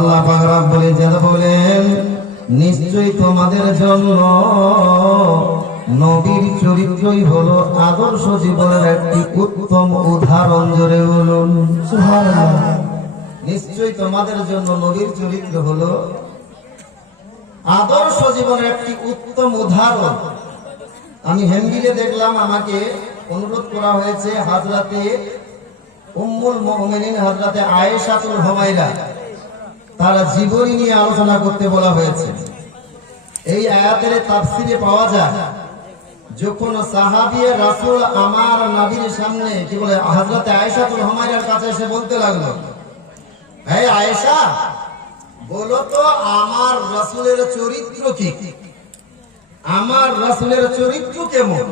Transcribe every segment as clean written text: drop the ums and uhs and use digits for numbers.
আল্লাহ পাক রব্বুল ইজ্জত বলেন, নিশ্চয়ই তোমাদের জন্য নবীর চরিত্রই হলো আদর্শ জীবনের একটি উত্তম উদাহরণ। জোরে বলুন সুবহানাল্লাহ। নিশ্চয়ই তোমাদের জন্য নবীর চরিত্র হলো আদর্শ জীবনের একটি উত্তম উদাহরণ। আমি হেমগিলে দেখলাম, আমাকে অনুরোধ করা হয়েছে হযরতে উম্মুল মুমিনিন হযরতে আয়েশাতুল হুমায়রা তার জীবনী নিয়ে আলোচনা করতে বলা হয়েছে। এই আয়াতের তাফসিরে পাওয়া যায়, যখন সাহাবিয়ে রাসূল আমার নবীর সামনে কি বলে হযরতে আয়েশাতুল হুমায়রার কাছে এসে বলতে লাগলো, হে আয়েশা, বলো তো আমার রাসূলের চরিত্র কি, আমার রাসূলের চরিত্র কেমন?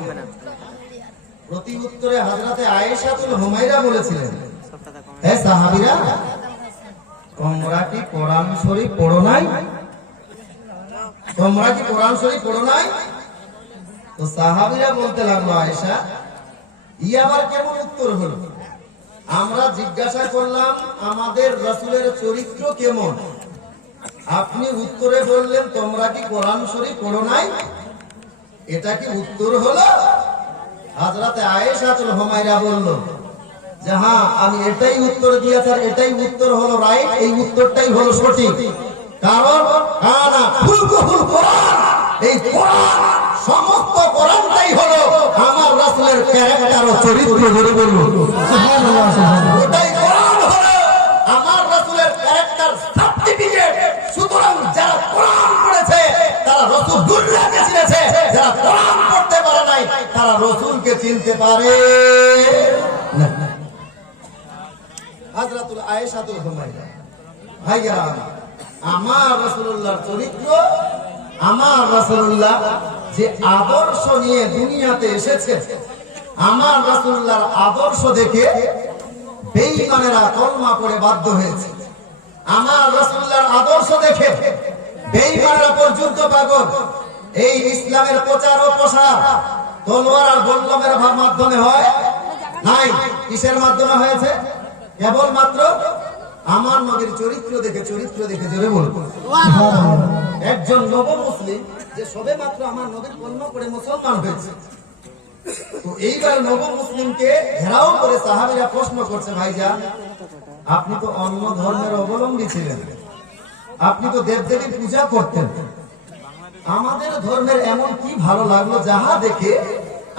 প্রতি উত্তরে হযরতে আয়েশাতুল হুমায়রা বলেছিলেন, হে সাহাবীরা, তোমরা কি কোরআন শরীফ পড়ো নাই? তোমরা কি কোরআন শরীফ পড়ো নাই? তো সাহাবীরা বলতে লাগলো, আয়েশা, ই আবার কেমন উত্তর হলো? আমরা জিজ্ঞাসা করলাম আমাদের রাসূলের চরিত্র কেমন, আপনি উত্তরে বললেন তোমরা কি কোরআন শরীফ পড়ো নাই? এটা কি উত্তর হলো? হযরতে আয়েশাতুল হুমায়রা বলল যে হ্যাঁ, আমি এটাই উত্তর দিয়েছি, আর এটাই উত্তর হলো রাইট, এই উত্তরটাই হলো সঠিক। কারণ আনা ফুলকুল কোরআন, এই কোরআন সমস্ত কোরআনটাই হলো আমার রাসূলের ক্যারেক্টার ও চরিত্র। ধরে বলুন সুবহানাল্লাহ সুবহানাল্লাহ। এটাই কোরআন হলো আমার রাসূলের ক্যারেক্টার সার্টিফিকেট। সুতরাং যারা কোরআন পড়েছে তারা রাসূলুল্লাহকে চিনেছে, যারা কোরআন পড়তে পারে নাই তারা রাসূলকে চিনতে পারে না। হযরতুল আয়েশাতুল হুমায়রা, ভাইরা, আমার রাসূলুল্লাহর চরিত্র, আমার রাসূলুল্লাহ যে আদর্শ নিয়ে দুনিয়াতে এসেছে, আমার রাসূলুল্লাহর আদর্শ দেখে বেঈমানেরা কলমা পড়ে বাধ্য হয়েছে। আমার রাসূলুল্লাহর আদর্শ দেখে বেঈমানেরা পর্যন্ত পাগল। এই ইসলামের প্রচার ও প্রসার তলোয়ার আর বল্লমের মাধ্যমে হয় নাই, কিসের মাধ্যমে হয়েছে? কেবলমাত্র আমার নবীর চরিত্র দেখে। চরিত্র দেখে, জোরে বলুন সুবহানাল্লাহ। একজন নব মুসলিম যে সবে মাত্র আমার নবীর কলমা পড়ে মুসলমান হয়েছে, তো এইবার নব মুসলিমকে ঘেরাও করে সাহাবীরা প্রশ্ন করছে, ভাইজান, আপনি তো অন্য ধর্মের অবলম্বী ছিলেন, আপনি তো দেবদেবীর পূজা করতেন, আমাদের ধর্মের এমন কি ভালো লাগলো যাহা দেখে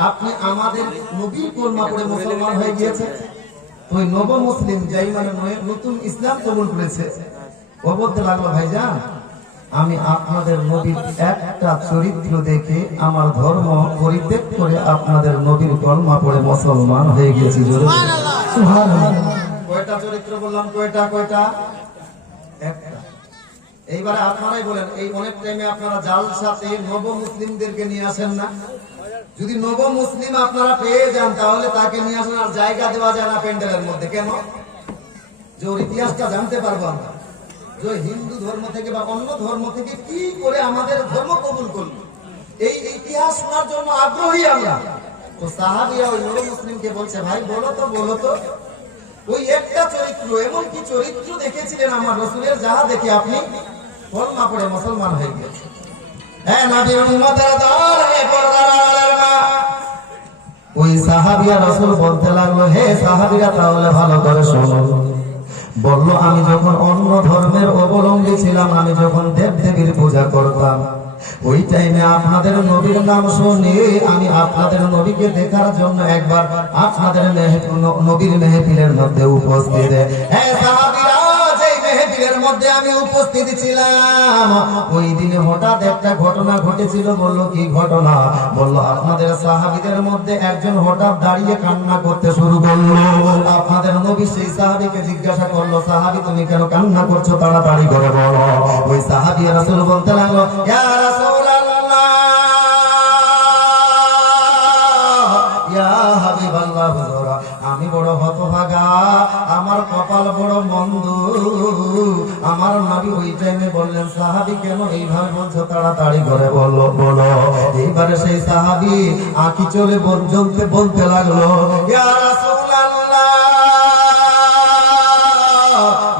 আপনি আমাদের নবীর কলমা পড়ে মুসলমান হয়ে গিয়েছেন? ওই নব মুসলিম যাই মানে নতুন ইসলাম কবুল করেছে, ও বলতে লাগলো, ভাইজান, আমি আপনাদের নবীর একটা চরিত্র দেখে আমার ধর্ম পরিত্যাগ করে আপনাদের নবীর কলমা পড়ে মুসলমান হয়ে গেছি। সুবহানাল্লাহ। কয়টা চরিত্র বললাম? কয়টা? একটা। এইবারে আপনারাই বলেন, এই অনেক টাইমে আপনারা জালসাতে নব মুসলিমদেরকে নিয়ে আসেন না? যদি নব মুসলিম আপনারা পেয়ে যান তাহলে তাকে নিয়ে আসেন, আর জায়গা দেওয়া যায় না প্যান্ডেলের মধ্যে। কেন? যে ওর ইতিহাসটা জানতে পারবো আমরা, যে হিন্দু ধর্ম থেকে বা অন্য ধর্ম থেকে কি করে আমাদের ধর্ম কবুল করলো, এই ইতিহাস শোনার জন্য আগ্রহী আমরা। তো সাহাবীরা ওই নব মুসলিমকে বলছে, ভাই বলো তো ওই একটা চরিত্র, এমন কি চরিত্র দেখেছিলেন আমার রাসূলের যাহা দেখে আপনি কলমা পড়ে মুসলমান হয়ে গেছেন? হ্যাঁ নবীর উম্মতের দল, হে পর্দার আড়ালের মা। ওই সাহাবীরা রাসূল বলতে লাগলো, হে সাহাবীরা, তাহলে ভালো করে শোনো। বললো, আমি যখন অন্য ধর্মের অবলম্বী ছিলাম, আমি যখন দেবদেবীর পূজা করতাম, ওই টাইমে আপনাদের নবীর নাম শুনে আমি আপনাদের নবীকে দেখার জন্য একবার আপনাদের নবীর মেহফিলের মধ্যে উপস্থিত। হ্যাঁ সাহাবীরা, যেই মেহফিলের মধ্যে আমি উপস্থিত ছিলাম, ওই দিনে হঠাৎ একটা ঘটনা ঘটেছিল। বললো, কি ঘটনা? বললো, আপনাদের সাহাবীদের মধ্যে একজন হঠাৎ দাঁড়িয়ে কান্না করতে শুরু করলো। আপনাদের নবী সেই সাহাবীকে জিজ্ঞাসা করলো, সাহাবী, তুমি কেন কান্না করছো? তাড়াতাড়ি করে বলো। ওই সাহাবী রাসূল বলতে লাগলো, ইয়া রাসূলুল্লাহ, ইয়া হাবিবাল্লাহ, হুজুর, আমি বড় হতভাগা, আমার কপাল বড় মন্দ। আমার নবী ওই টাইমে বললেন, সাহাবী কেন এইভাবে বলছো? তাড়াতাড়ি করে বলো। এইবারে সেই সাহাবী আঁকি চলে বলতে লাগলো, ইয়া রাসূলুল্লাহ,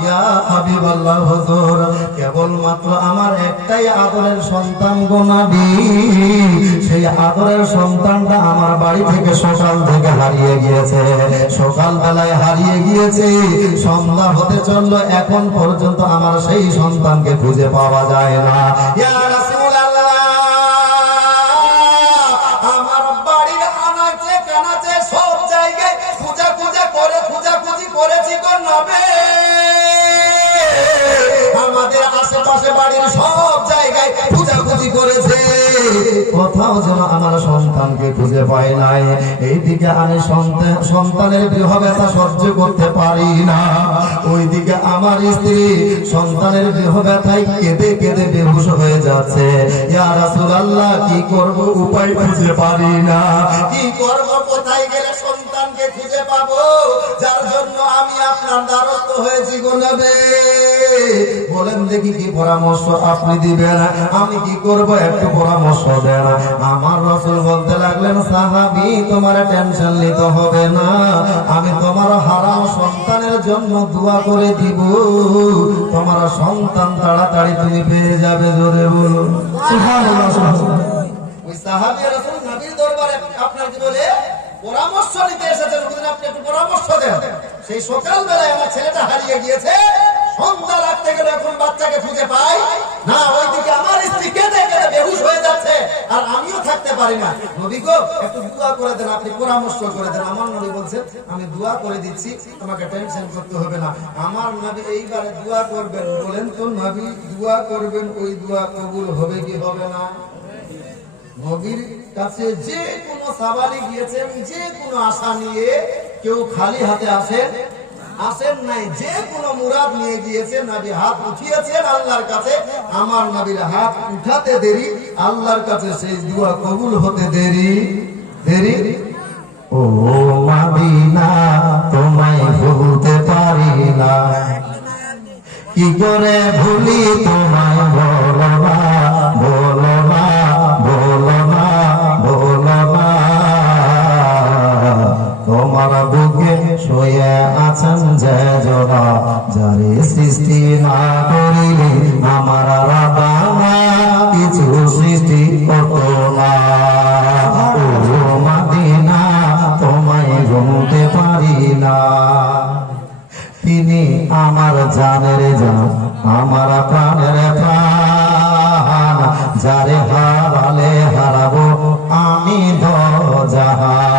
ইয়া হাবিবাল্লাহ হুজুর, কেবলমাত্র আমার একটাই আদরের সন্তান গো নবী, সেই আদরের সন্তানটা আমার বাড়ি থেকে সকাল থেকে হারিয়ে গিয়েছে, সকাল বেলায় হারিয়ে গিয়েছে, সন্ধ্যা হতে চললো, এখন পর্যন্ত আমার সেই সন্তানকে খুঁজে পাওয়া যায় না। ইয়া রাসূলুল্লাহ, আমার বাড়ির আনাচে কানাচে সব জায়গায় খোঁজাখুঁজি করেছি গো নবী, আমাদের আশেপাশে বাড়ির সব জায়গায় খোঁজাখুঁজি করেছে, কোথাও যেন আমার সন্তানকে খুঁজে পাই নাই। এইদিকে আমি সন্তানের বিরহ ব্যথা সহ্য করতে পারি না, ওইদিকে আমার স্ত্রী সন্তানের বিরহ ব্যথায় কেঁদে কেঁদে বেহুশ হয়ে যাচ্ছে। ইয়া রাসূলুল্লাহ, কি করব, উপায় খুঁজে পারি না, কি করব, কোথায় গেলে সন্তানকে খুঁজে পাবো, যার জন্য আমি আপনার দ্বারস্থ হয়েছি গো নবী। বলেন দেখি কি পরামর্শ আপনি দিবেন, আমি কি করব, একটু পরামর্শ দেন। আমার রাসূল বলতে লাগলেন, সাহাবী, তোমার টেনশন নিতে হবে না, আমি তোমার হারাম সন্তানের জন্য দোয়া করে দিব, তোমার সন্তান তাড়াতাড়ি তুমি পেয়ে যাবে। জোরে বলুন সুবহানাল্লাহ। ওই সাহাবী রাসূল নবীর দরবারে আপনার কি বলে পরামর্শ নিতে এসেছেন, আপনি একটু পরামর্শ দেন। সেই সকাল বেলায় আমার ছেলেটা হারিয়ে গিয়েছে, সন্ধ্যা লাগতে গেলে এখন বাচ্চাকে খুঁজে পাই না, ওইদিকে আমার স্ত্রী কেঁদে কেঁদে বেহুশ হয়ে যাচ্ছে, আর আমিও থাকতে পারি না। নবী গো, একটু দোয়া করে দেন, আপনি পরামর্শ করে দেন। আমার নবী বলছেন, আমি দোয়া করে দিচ্ছি, তোমাকে টেনশন করতে হবে না। আমার নবী এইবারে দোয়া করবেন, বলেন তো নবী দোয়া করবেন, ওই দোয়া কবুল হবে কি হবে না? নবীর কাছে যে কোনো সাওয়ালি গিয়েছেন, যে কোনো আশা নিয়ে, কেউ খালি হাতে আসেন নাই, যে কোনো মুরাদ নিয়ে গিয়েছেন, নবী হাত উঠিয়েছেন আল্লাহর কাছে, আমার নবীর হাত উঠাতে দেরি, আল্লাহর কাছে সেই দোয়া কবুল হতে দেরি। ও মদিনা, তোমায় ভুলতে পারি না, কি করে ভুলি তোমায়, বলো না, বলো না, বলো না, বলো না। তোমার বুকে শুয়ে আছেন যে জোড়া, যারে সৃষ্টি না করিলে আমার রাবানা কিছু সৃষ্টি করতো না। ও মদিনা, তোমায় ভুলতে পারি না, তিনি আমার জানের জান, আমার প্রাণের প্রাণ, যারে হারালে হারাবো আমি দোজাহান।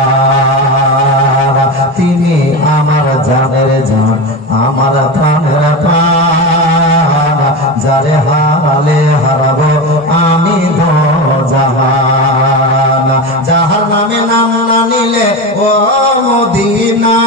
তিনি আমার জানের জান, আমার প্রাণের প্রাণ, যারে হারালে হারাবো আমি দোজাহান। যাহার নামে নাম না নিলে ও মদিনা,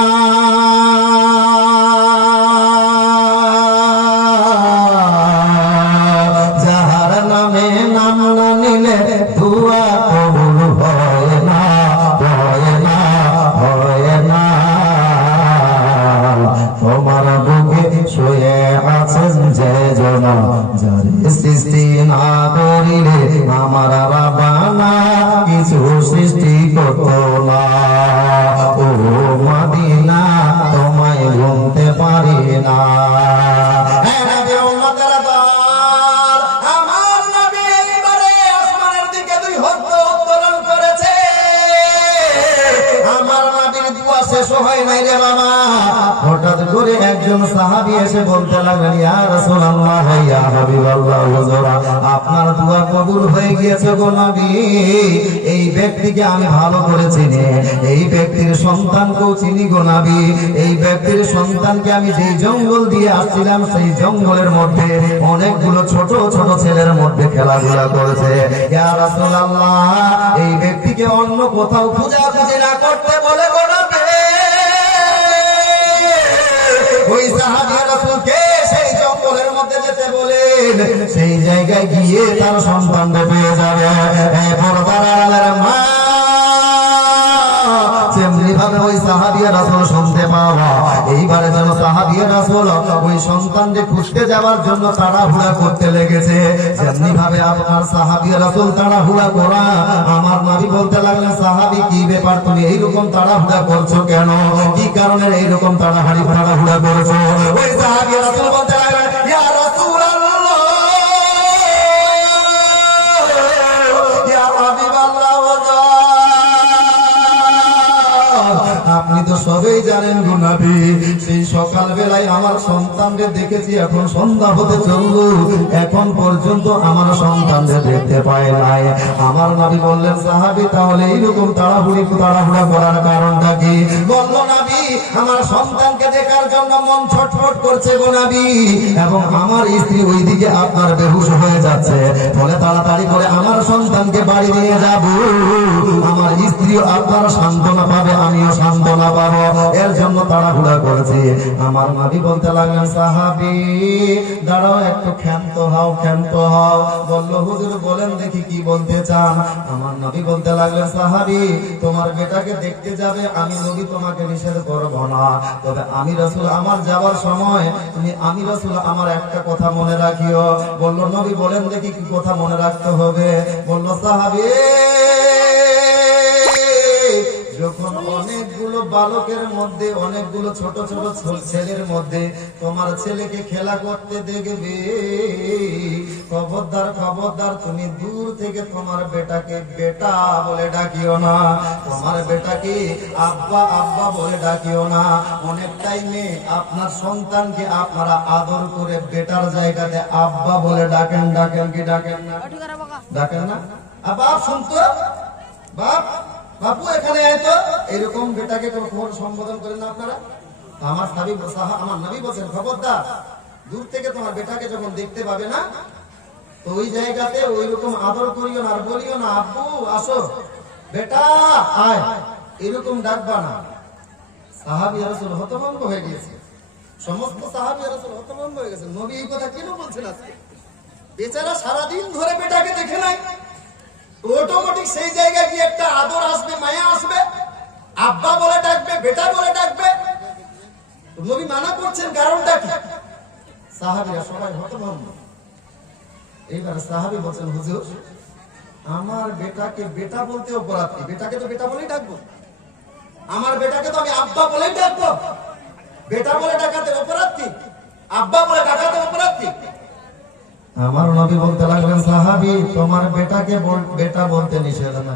যারে সৃষ্টি না করিলে আমার রাবানা কিছু সৃষ্টি করতো না। ও মদিনা, তোমায় ভুলতে পারি না। আমার নবী এবারে আসমানের দিকে দুই হস্ত উত্তোলন করেছে, আমার নবীর দোয়া শেষ হয় নাই রে বাবা। হঠাৎ করে একজন সাহাবী এসে বলতে লাগলেন, ইয়া রাসূলুল্লাহ, ইয়া হাবিবাল্লাহ হুজুর, আপনার দোয়া কবুল হয়ে গিয়েছে গো নবী। এই ব্যক্তিকে আমি ভালো করে চিনি, এই ব্যক্তির সন্তানকেও চিনি গো নবী। এই ব্যক্তির সন্তানকে আমি যেই জঙ্গল দিয়ে আসছিলাম, সেই জঙ্গলের মধ্যে অনেকগুলো ছোট ছোট ছেলের মধ্যে খেলাধুলা করেছে। ইয়া রাসূলুল্লাহ, এই ব্যক্তিকে অন্য কোথাও খোঁজাখুঁজি না করতে বলে গো নবী। ওই সাহাবী রাসূলকে সেই জঙ্গলের মধ্যে যেতে বলেন, সেই জায়গায় গিয়ে তার সন্তানকে পেয়ে যাবে। এই পর্দার আড়ালের মা যেমনি ভাবে ওই সাহাবী রাসূল শুনতে পাওয়া, এইবারে যেন সাহাবী রাসূল ওই সন্তানকে খুঁজতে যাওয়ার জন্য তাড়াহুড়া করতে লেগেছে। যেমনি ভাবে আপনার সাহাবী রাসূল তাড়াহুড়া করা, আমার নবী বলতে লাগলেন, সাহাবী কি ব্যাপার, তুমি এইরকম তাড়াহুড়া করছো কেন, কি কারণে এইরকম তাড়াহুড়া করছো? ওই সাহাবী রাসূল বলতে লাগলেন, তবেই জানেন গো নবী, সেই সকাল বেলায় আমার সন্তানকে দেখেছি, এখন সন্ধ্যা হতে চললো, এখন পর্যন্ত আমার সন্তানকে দেখতে পায় নাই। আমার নবী বললেন, সাহাবী তাহলে এইরকম তাড়াহুড়া করার কারণটা কি? বলল, নবী আমার সন্তানকে দেখার জন্য মন ছটফট করছে গো নবী, এবং আমার স্ত্রী ওইদিকে আপনার বেহুশ হয়ে যাচ্ছে, ফলে তাড়াতাড়ি করে আমার সন্তানকে বাড়ি নিয়ে যাব, আমার স্ত্রীও আপনার সান্ত্বনা পাবে, আমিও সান্ত্বনা পাবো, এর জন্য তাড়াহুড়া করেছি। আমার নবী বলতে লাগলেন, সাহাবী দাঁড়াও, একটু ক্ষান্ত হও, ক্ষান্ত হও। বলল, হুজুর বলেন দেখি কি বলতে চান? আমার নবী বলতে লাগলেন, সাহাবী তোমার বেটাকে দেখতে যাবে, আমি নবী তোমাকে নিষেধ করব না, তবে আমি রাসূল আমার যাওয়ার সময় আমি রাসূল আমার একটা কথা মনে রাখিও। বলল, নবী বলেন দেখি কি কথা মনে রাখতে হবে? বলল, সাহাবী যখন অনেকগুলো বালকের মধ্যে, অনেকগুলো ছোট ছোট ছেলের মধ্যে তোমার ছেলেকে খেলা করতে দেখবে, খবরদার খবরদার তুমি দূর থেকে তোমার বেটাকে বেটা বলে ডাকিও না, তোমার বেটাকে আব্বা আব্বা বলে ডাকিও না। অনেক টাইমে আপনার সন্তানকে আপনারা আদর করে বেটার জায়গাতে আব্বা বলে ডাকেন, ডাকেন কি ডাকেন না? ডাকেন না? বাপ শুনতো, বাপ বাপু এখানে আয় তো, এরকম বেটাকে কখনো সম্বোধন করেন না আপনারা? আমার নবী বলেন, খবরদার দূর থেকে তোমার বেটাকে যখন দেখতে পাবে না, তো ওই জায়গাতে ওই রকম আদর করিও না, আর বলিও না আব্বু আসো, বেটা আয়, এরকম ডাকবা না। সাহাবী রাসূল হতভম্ব হয়ে গিয়েছে, সমস্ত সাহাবী রাসূল হতভম্ব হয়ে গেছে। নবী এই কথা কেন বলছেন আজকে? বেচারা সারাদিন ধরে বেটাকে দেখে নাই, অটোমেটিক সেই জায়গায় গিয়ে একটা আদর আসবে, মায়া আসবে, আব্বা বলে ডাকবে, বেটা বলে ডাকবে। নবী মানা করছেন, কারণটা কি? সাহাবীরা সবাই হতভম্ব। এইবার সাহাবী বলছেন, হুজুর আমার বেটাকে বেটা বলতে অপরাধ কি? বেটাকে তো বেটা বলেই ডাকবো, আমার বেটাকে তো আমি আব্বা বলেই ডাকবো, বেটা বলে ডাকাতে অপরাধ কি? আব্বা বলে ডাকাতে অপরাধ কি? আমার নবী বলতে লাগলেন, সাহাবী তোমার বেটাকে বেটা বলতে নিষেধ না,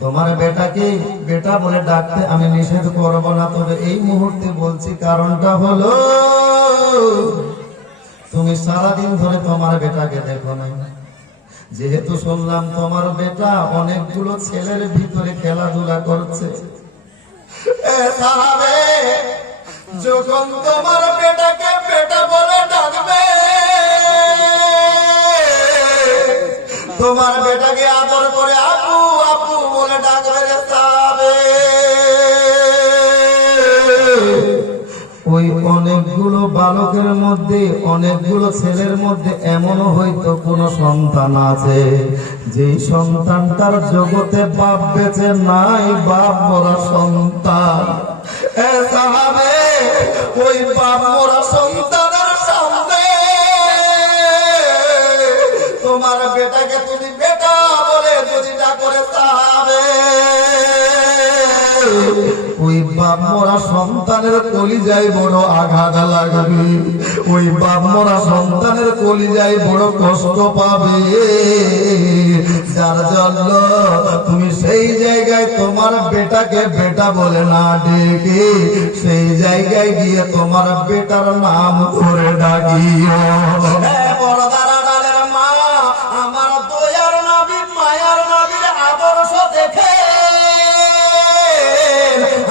তোমার বেটাকে বেটা বলে ডাকতে আমি নিষেধ করব না, তবে এই মুহূর্তে বলছি কারণটা হলো তুমি সারাদিন ধরে তোমার বেটাকে দেখো না, যেহেতু শুনলাম তোমার বেটা অনেকগুলো ছেলের ভিতরে খেলাধুলা করছে, যখন তোমার বেটাকে বেটা বলে ডাকবে, তোমার বেটাকে আদর করে আপু আপু বলে ডাকবে রে সাহাবে, ওই অনেকগুলো বালকের মধ্যে, অনেকগুলো ছেলের মধ্যে এমনও হয়তো কোন সন্তান আছে যেই সন্তানটার জগতে বাপ বেঁচে নাই, বাপ মরা সন্তান। সাহাবে ওই বাপ মরা সন্তানের সামনে তোমার বেটাকে তুমি বেটা বলে যদি না করে, সাহাবে ওই বাপ মরা সন্তানের কলিজায় বড় আঘাত লাগবে, ওই বাপ মরা সন্তানের কলিজায় বড় কষ্ট পাবে, যার জন্য তুমি সেই জায়গায় তোমার বেটাকে বেটা বলে না ডেকে সেই জায়গায় গিয়ে তোমার বেটার নাম ধরে ডাকিও। বড় দাঁড়ালের মা, আমার দয়ার নবী মায়ার নবীর আদর্শ দেখে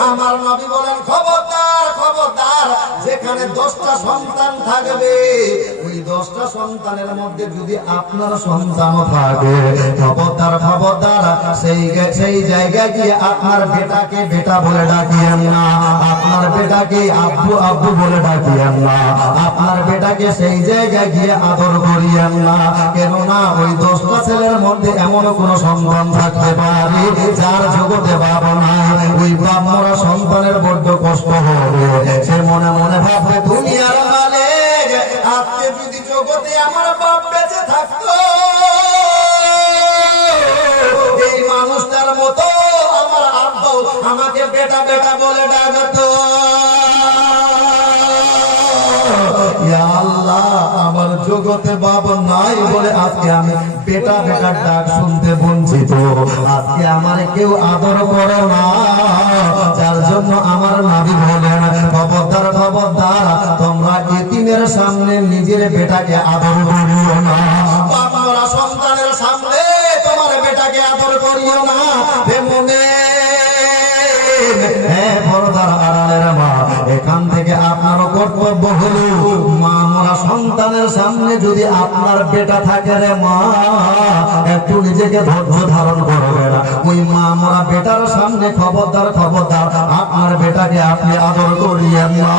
আমার নবী বলেন, খবরদার খবরদার, যেখানে 10টা সন্তান থাকবে ওই 10টা সন্তানের মধ্যে যদি আপনার সন্তানও থাকে, খবরদার খবরদার সেই জায়গায় গিয়ে আপনার বেটাকে বেটা বলে ডাকিয়েন না, আপনার বেটাকে আব্বু আব্বু বলে ডাকিয়েন না, আপনার বেটাকে সেই জায়গায় গিয়ে আদর করিয়েন না। কেননা ওই 10টা ছেলের মধ্যে এমন কোন সন্তান থাকতে পারে যার জগতে বাবা নাই, ওই বাপ মরা সন্তানের বড্ড কষ্ট হবে, সে মনে মনে ভাববে দুনিয়ার মালিক, আজকে যদি জগতে আমার বাপ বেঁচে থাকতো, এই মানুষটার মতো আমার আব্বা আমাকে বেটা বেটা বলে ডাকতো। ইয়া আল্লাহ আমার জগতে বাবা নাই বলে আজকে আমি বেটা বেটার ডাক শুনতে বঞ্চিত, আজকে আমার কেউ আদর করে না, যার জন্য আমার নবী বলেন খবরদার খবরদার তোমরা এতিমের সামনে নিজের বেটাকে আদর করিও না, বাবা সন্তানের সামনে তোমার বেটাকে আদর করিও না। এখান থেকে আপনারও কর্তব্য হলো মা মোরা সন্তানের সামনে যদি আপনার বেটা থাকে রে মা, একটু নিজেকে ধৈর্য ধারণ করবে না, ওই মা মোরা বেটার সামনে খবরদার খবরদার আপনার বেটাকে আপনি আদর করিয়েন না।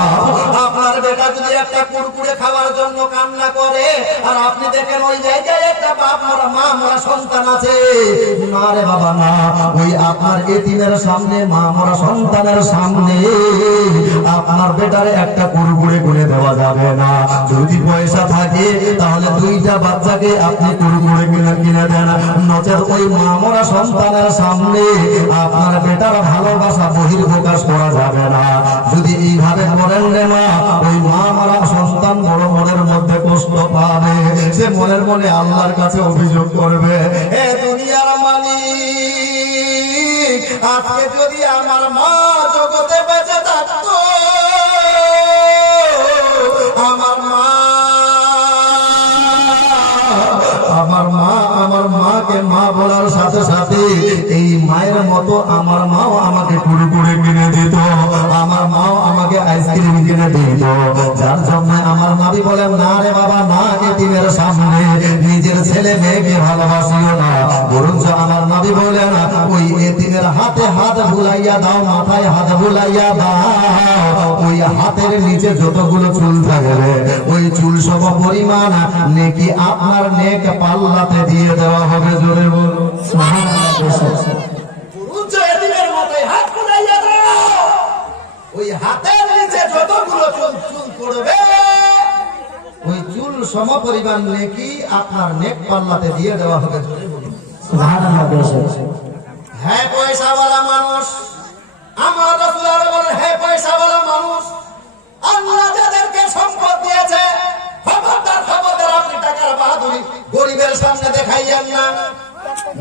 আপনার বেটা যদি একটা কুরকুরে খাওয়ার জন্য কান্না করে আর আপনি দেখেন ওই জায়গায় একটা বাপ মোরা মা মোরা সন্তান আছে, না রে বাবা না, ওই আপনার এতিমের সামনে মা মোরা সন্তানের সামনে আপনার বেটারে একটা কুরকুরে কিনে দেওয়া যাবে না। যদি পয়সা থাকে তাহলে দুইটা বাচ্চাকে আপনি কুরকুরে কিনে দেন, নচেত ওই মা মোরা সন্তানের সামনে আপনার বেটার ভালোবাসা বহির্প্রকাশ করা যাবে না। যদি এইভাবে করেন রে মা, ওই মা মোরা সন্তান বড় মনের মধ্যে কষ্ট পাবে, সে মনের মনে আল্লাহর কাছে অভিযোগ করবে, হে দুনিয়ার মালিক, আজকে যদি আমার মা জগতে বেঁচে থাকতো, আমার মাকে মা বলার সাথে সাথে এই মায়ের মতো আমার মাও আমাকে কুরকুরে কিনে দিত, আমার মাও আমাকে আইসক্রিম কিনে দিত, যার জন্য আমার নবী বলেন না রে বাবা না, এতিমের সামনে নিজের ছেলে মেয়েকে ভালোবাসিও না, বরঞ্চ আমার নবী বলেন ওই এতিমের হাতে হাত বুলাইয়া দাও, মাথায় হাত বুলাইয়া দাও, ওই হাতের নিচে যতগুলো চুল থাকে ওই চুল সম পরিমাণ নেকি আপনার নেক পাল্লাতে দিয়ে দেওয়া হবে। জোরে বলুন ওই হাতের নিচে যতগুলো চুল পড়বে ওই চুল সম পরিমাণ নেকি আপনার নেক পাল্লাতে দিয়ে দেওয়া হবে। জোরে বলুন হ্যাঁ পয়সাওয়ালা মানুষ, আমার রাসূল আরো বলেন হে পয়সাওয়ালা মানুষ, আল্লাহ যাদেরকে সম্পদ দিয়েছে খবরদার খবরদার আপনি টাকার বাহাদুরি গরিবের সামনে দেখাইয়েন না।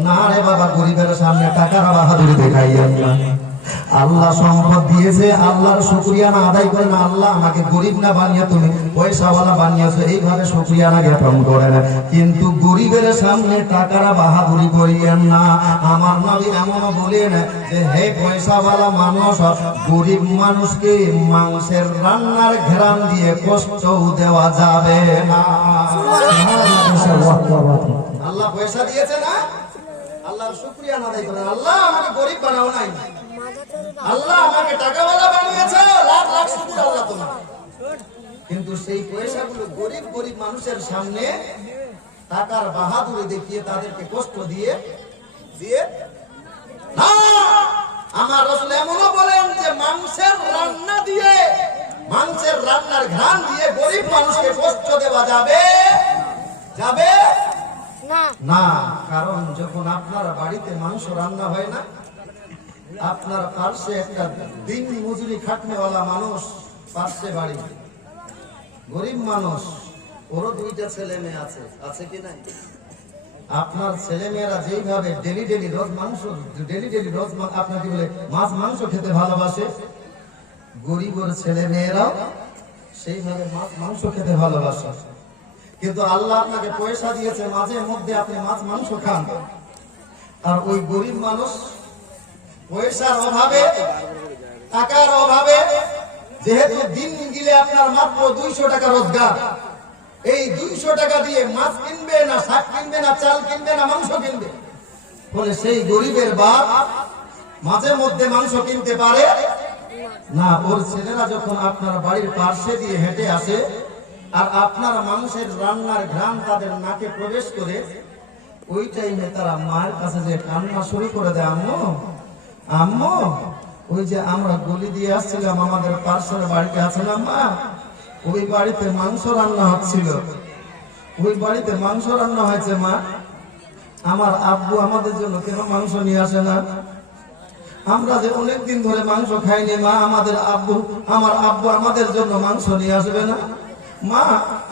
না রে বাবা, গরিবের সামনে টাকার বাহাদুরি দেখাইয়েন না। আল্লাহ সম্পদ দিয়েছে, আল্লাহর শুকরিয়া না আদায় করে না, আল্লাহ আমাকে গরিব না বানিয়ে তুমি পয়সাওয়ালা বানিয়েছো, এইভাবে শুকরিয়া না জ্ঞাপন করেন, কিন্তু গরিবের সামনে টাকার বাহাদুরি করিয়েন না। আমার নবী এমন বলেন যে হে পয়সাওয়ালা মানুষ, গরিব মানুষকে মাংসের রান্নার ঘেরান দিয়ে কষ্ট দেওয়া যাবে না। আল্লাহ পয়সা দিয়েছে না, আল্লাহর শুকরিয়া না আদায় করেন, আল্লাহ আমাকে গরিব বানাও নাই, আল্লাহ আমাকে টাকাওয়ালা বানিয়েছে, লাখ লাখ শুকর আল্লাহ তোমার। কিন্তু সেই পয়সাগুলো গরিব গরিব মানুষের সামনে টাকার বাহাদুরি দেখিয়ে তাদেরকে কষ্ট দিয়ে না। আমার রাসূল এমনও বলেন যে মাংসের রান্না দিয়ে, মাংসের রান্নার ঘ্রাণ দিয়ে গরিব মানুষকে কষ্ট দেওয়া যাবে না। কারণ যখন আপনার বাড়িতে মাংস রান্না হয় না, আপনার পার্শ্বে একটা দিন মজুরি খাটনেওয়ালা মানুষ, পার্শ্বে বাড়ি গরিব মানুষ, ওরও দুইটা ছেলে মেয়ে আছে কি নাই? আপনার ছেলে মেয়েরা যেইভাবে ডেলি ডেলি রোজ আপনাকে বলে মাছ মাংস খেতে ভালোবাসে, গরিবের ছেলে মেয়েরাও সেইভাবে মাছ মাংস খেতে ভালোবাসে। কিন্তু আল্লাহ আপনাকে পয়সা দিয়েছে, মাঝে মধ্যে আপনি মাছ মাংস খান, আর ওই গরিব মানুষ পয়সার অভাবে, টাকার অভাবে, যেহেতু দিন গেলে আপনার মাত্র 200 টাকা রোজগার, এই 200 টাকা দিয়ে মাছ কিনবে না, শাক কিনবে না, চাল কিনবে না, মাংস কিনবে, ফলে সেই গরিবের বাপ মাঝে মধ্যে মাংস কিনতে পারে না। ওর ছেলেরা যখন আপনার বাড়ির পাশে দিয়ে হেঁটে আসে আর আপনার মাংসের রান্নার ঘ্রাণ তাদের নাকে প্রবেশ করে, ওই টাইমে তারা মায়ের কাছে যে কান্না শুরু করে দেয়, আম্মু আম্মু ওই যে আমরা গলি দিয়ে আসছিলাম আমাদের পাশের বাড়িতে আছে না মা, ওই বাড়িতে মাংস রান্না হচ্ছিল, ওই বাড়িতে মাংস রান্না হয়েছে মা, আমার আব্বু আমাদের জন্য কেন মাংস নিয়ে আসে না? আমরা যে অনেকদিন ধরে মাংস খাইনি মা, আমার আব্বু আমাদের জন্য মাংস নিয়ে আসবে না? মা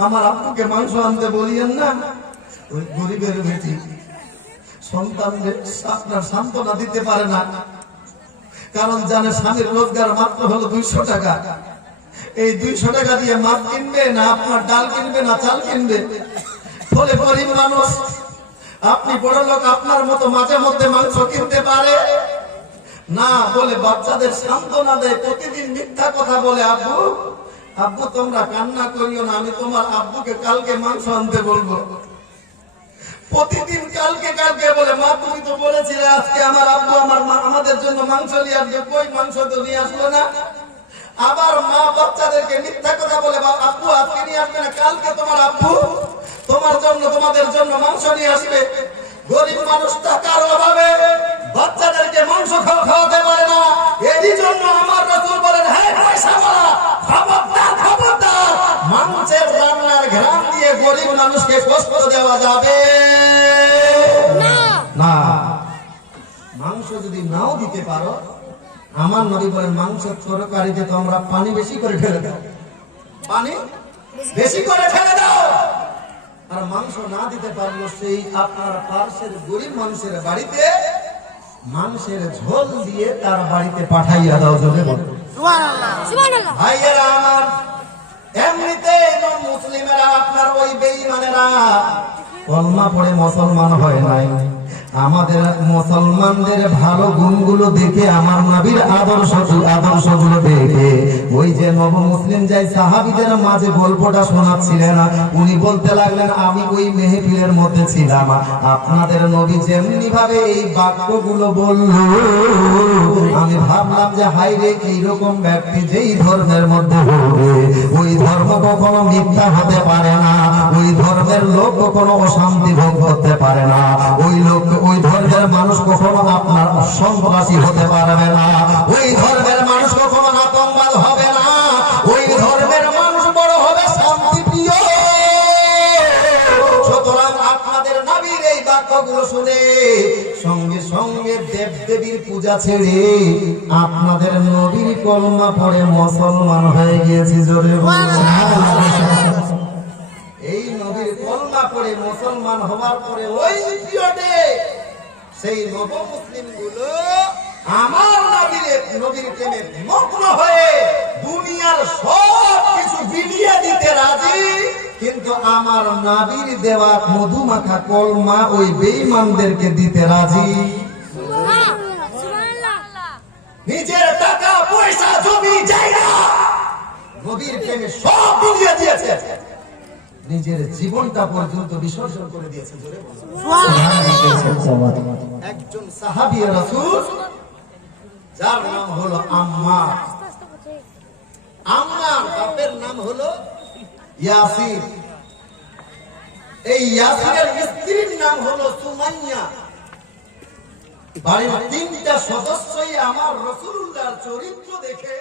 আমার আব্বুকে মাংস আনতে বলিয়েন না। ওই গরিবের বেটি সন্তানদের আপনার সান্ত্বনা দিতে পারে না, কারণ জানে স্বামীর রোজগার মাত্র হলো 200 টাকা। এই 200 টাকা দিয়ে মাছ কিনবে না, আপনার ডাল কিনবে না, চাল কিনবে। ফলে গরিব মানুষ, আপনি বড় লোক, আপনার মতো মাঝে মধ্যে মাংস কিনতে পারে না বলে বাচ্চাদের সান্ত্বনা দেয়। প্রতিদিন মিথ্যা কথা বলে, আব্বু আব্বু তোমরা কান্না করিও না, আমি তোমার আব্বুকে কালকে মাংস আনতে বলবো। প্রতিদিন কালকে কালকে বলে, মা তুমি তো বলেছিলে আজকে আমার আব্বু আমাদের জন্য মাংস নিয়ে আসবে, কই মাংস তো নিয়ে আসলো না। আবার মা বাচ্চাদেরকে মিথ্যা কথা বলে, আব্বু আজকে নিয়ে আসবে না, কালকে তোমার আব্বু তোমার জন্য তোমাদের জন্য মাংস নিয়ে আসবে। গরিব মানুষ টাকার অভাবে বাচ্চাদেরকে মাংস খাওয়াতে পারে না। এই জন্য আমার রাসূল বলেন, হ্যাঁ পয়সাওয়ালা খবরদার খবরদার, মাংসের রান্নার ঘ্রাণ দিয়ে গরিব মানুষকে কষ্ট দেওয়া যাবে না। মাংস যদি নাও দিতে পারো, আমার নবী বলেন মাংসের তরকারিতে তোমরা পানি বেশি করে ঢেলে দাও, পানি বেশি করে ঢেলে দাও। আর মাংস না দিতে পারলো সেই আপনার পার্শ্বের গরিব মানুষের বাড়িতে মাংসের ঝোল দিয়ে তার বাড়িতে পাঠাইয়া দাও। জোরে বলো সুবহানাল্লাহ সুবহানাল্লাহ। ভাইয়েরা আমার, এমনিতে নন মুসলিমেরা আপনার ওই বেঈমানেরা কলমা পড়ে মুসলমান হয় নাই। আমাদের মুসলমানদের ভালো গুণগুলো দেখে, আমার নবীর আদর্শগুলো দেখে, ওই যে নব মুসলিম যাই সাহাবীদের মাঝে গল্পটা শোনাচ্ছিলেন, উনি বলতে লাগলেন, আমি ওই মেহফিলের মধ্যে ছিলাম, আপনাদের নবী যেমনি ভাবে এই বাক্যগুলো বলল, আমি ভাবলাম যে হাই রে, এইরকম ব্যক্তি যেই ধর্মের মধ্যে হবে, ওই ধর্ম কখনো মিথ্যা হতে পারে না, ওই ধর্মের লোক কখনো অশান্তি ভোগ করতে পারে না, ওই ধর্মের মানুষ কখনো আপনার সন্ত্রাসী হতে পারবে না, ওই ধর্মের মানুষ কখনো আতঙ্কবাদ হবে না, ওই ধর্মের মানুষ বড় হবে শান্তিপ্রিয়। সুতরাং আপনাদের নবীর এই বাক্যগুলো শুনে সঙ্গে সঙ্গে দেব দেবীর পূজা ছেড়ে আপনাদের নবীর কলমা পড়ে মুসলমান হয়ে গিয়েছি। জোরে বলুন। এই নবীর কলমা পড়ে মুসলমান হওয়ার পরে ওই পিরিয়ডে সেই নব মুসলিম গুলো আমার নবীর প্রেমে মগ্ন হয়ে দুনিয়ার সব কিছু বিলিয়ে দিতে রাজি, কিন্তু আমার নবীর দেওয়া মধুমাখা কলমা ওই বেঈমানদেরকে দিতে রাজি। নিজের টাকা পয়সা জমি জায়গা নবীর প্রেমে সব বিলিয়ে দিয়েছে, নিজের জীবনটা পর্যন্ত বিসর্জন করে দিয়েছে। একজন সাহাবী রাসূল যার নাম হলো আম্মার, আম্মার বাপের নাম হলো ইয়াসির, এই ইয়াসিরের স্ত্রীর নাম হলো সুমাইয়া। বাড়ির 3টা সদস্যই আমার রাসূলুল্লাহর চরিত্র দেখে